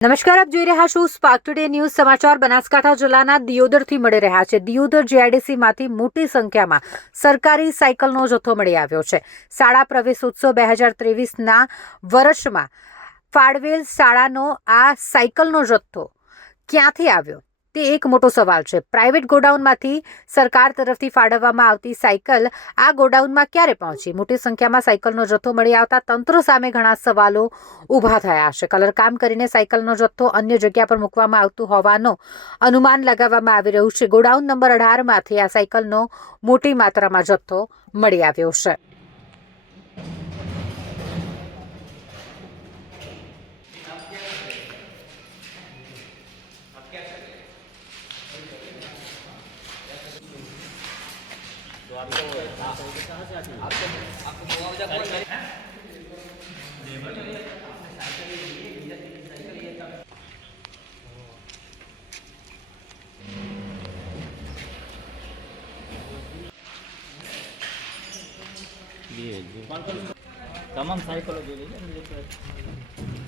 નમસ્કાર, આપ જોઈ રહ્યા છો સ્પાર્ક ટુડે ન્યૂઝ સમાચાર બનાસકાંઠા જિલ્લાના દિયોદરથી મળી રહ્યા છે. દિયોદર જીઆઈડીસીમાંથી મોટી સંખ્યામાં સરકારી સાયકલનો જથ્થો મળી આવ્યો છે. શાળા પ્રવેશોત્સવ બે હજાર ત્રેવીસના વર્ષમાં ફાળવેલ શાળાનો આ સાયકલનો જથ્થો ક્યાંથી આવ્યો? તે એક મોટો સવાલ છે. પ્રાઇવેટ ગોડાઉનમાંથી સરકાર તરફથી ફાળવવામાં આવતી સાયકલ આ ગોડાઉનમાં ક્યારે પહોંચી? મોટી સંખ્યામાં સાયકલનો જથ્થો મળી આવતા તંત્ર સામે ઘણા સવાલો ઊભા થયા છે. કલર કામ કરીને સાયકલનો જથ્થો અન્ય જગ્યા પર મૂકવામાં આવતું હોવાનો અનુમાન લગાવવામાં આવી રહ્યું છે. ગોડાઉન નંબર અઢારમાંથી આ સાયકલનો મોટી માત્રામાં જથ્થો મળી આવ્યો છે. તમામ સાયકલો જોઈ લેજો